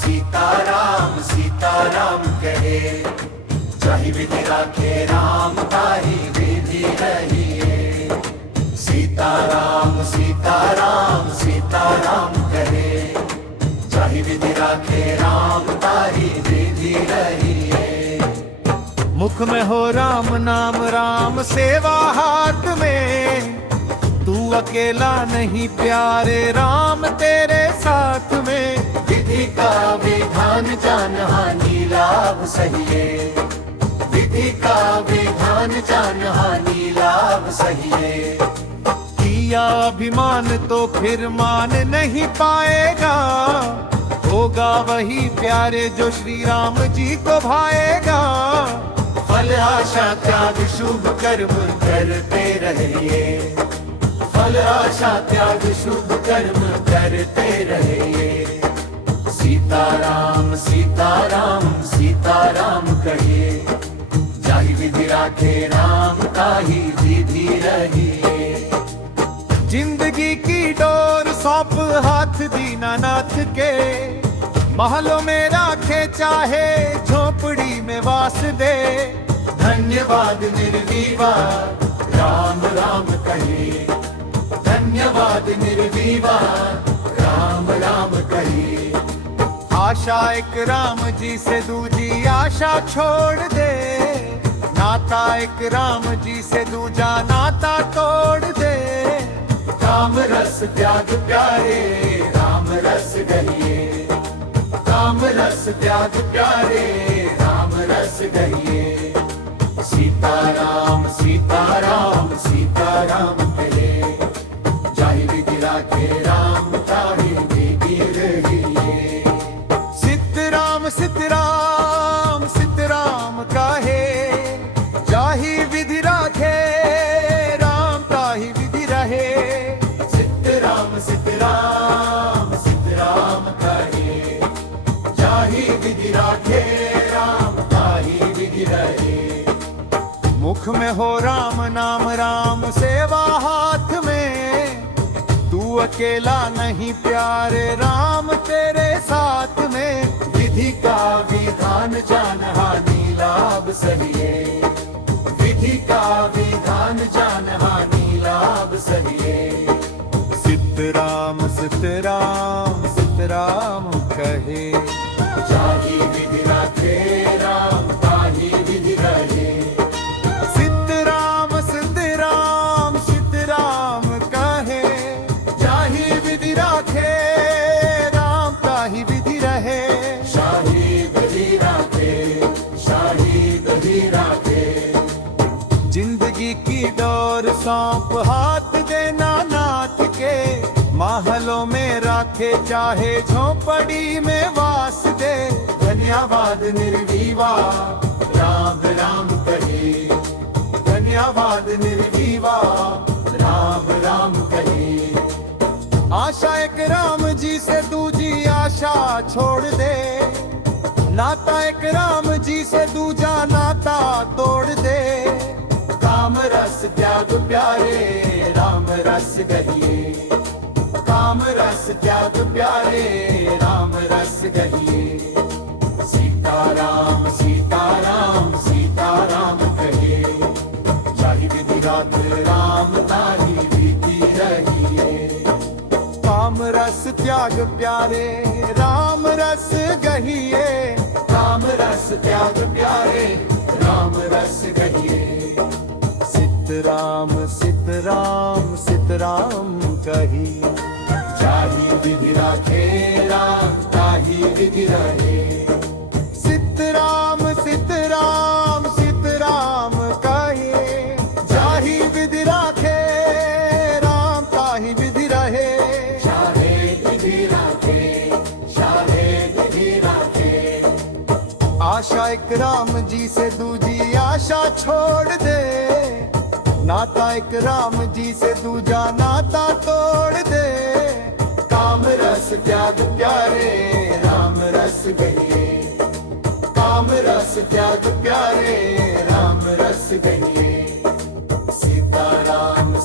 सीताराम कहे। जाहि विधि राखे राम ताहि विधि रहिए। सीताराम सीताराम कहे। जाहि विधि राखे राम ताहि विधि रहिए। मुख में हो राम नाम, राम सेवा हाथ में। तू अकेला नहीं प्यारे, राम तेरे साथ में। विधि का विधान जान हानि लाभ सहिए। विधि का विधान जान हानि लाभ सहिए। किया अभिमान तो फिर मान नहीं पाएगा। होगा वही प्यारे जो श्री राम जी को भाएगा। फल आशा त्याग शुभ कर्म करते रहिए। फल आशा त्याग शुभ कर्म करते रहिए। सीताराम सीताराम कहिए। जाहि विधि राखे राम ताहि विधि रहिए। जिंदगी की डोर सौंप हाथ दीनानाथ के। महलों में राखे चाहे झोपड़ी में वास दे। धन्यवाद निर्विवाद राम राम कहिए। धन्यवाद निर्विवाद राम कहिए। आशा एक राम जी से दूजी आशा छोड़ दे। नाता एक राम जी से दूजा नाता तोड़ दे। काम रस त्याग प्यारे राम रस गहिए। काम रस त्याग प्यारे राम रस गहिए। सीताराम कहे। जाहि विधि राखे राम ताहि विधि रहिए। सीताराम कहे। जाहि विधि राखे राम ताहि विधि रहे। सीताराम कहे। जाहि विधि राखे राम ताहि विधि रहे। मुख में हो राम नाम, राम सेवा हाथ में। तू अकेला नहीं प्यारे, राम तेरे साथ में। विधि का विधान जान हानि लाभ सहिए। विधि का विधान जान हानि लाभ सहिए। सीताराम कहे। जाहि विधि राखे राम ताहि विधि रहे। सीताराम कहे। जाहि विधि राखे राम ताहि विधि रहे। शाही विधि राखे। जिंदगी की डोर सौंप हाथ देना नाथ के। महलों में राखे चाहे झोपड़ी में वास दे। धन्यवाद निर्विवाद राम कहे। धन्यवाद निर्विवाद राम कहे। आशा एक राम जी से दूजी आशा छोड़ दे। नाता एक राम जी से दूजा नाता तोड़ दे। काम रस त्याग प्यारे राम रस गहिए। काम रस त्याग प्यारे राम रस गहिए। सीताराम कहे। जाहि विधि राखे राम ताहि विधि रहिए। काम रस त्याग प्यारे राम रस गहिए। काम रस त्याग प्यारे राम रस गहिए। सीताराम कही। जाहि विधि राखे राम ताहि विधि रहे। सीताराम कही। जाहि विधि राखे राम ताहि विधि रहे। शाहे विधि राखे। आशा एक राम जी से दूजी आशा छोड़ दे। नाता एक राम जी से दूजा नाता तोड़ दे। काम रस त्याग प्यारे राम रस गहिए। काम रस त्याग प्यारे राम रस गहिए। सीताराम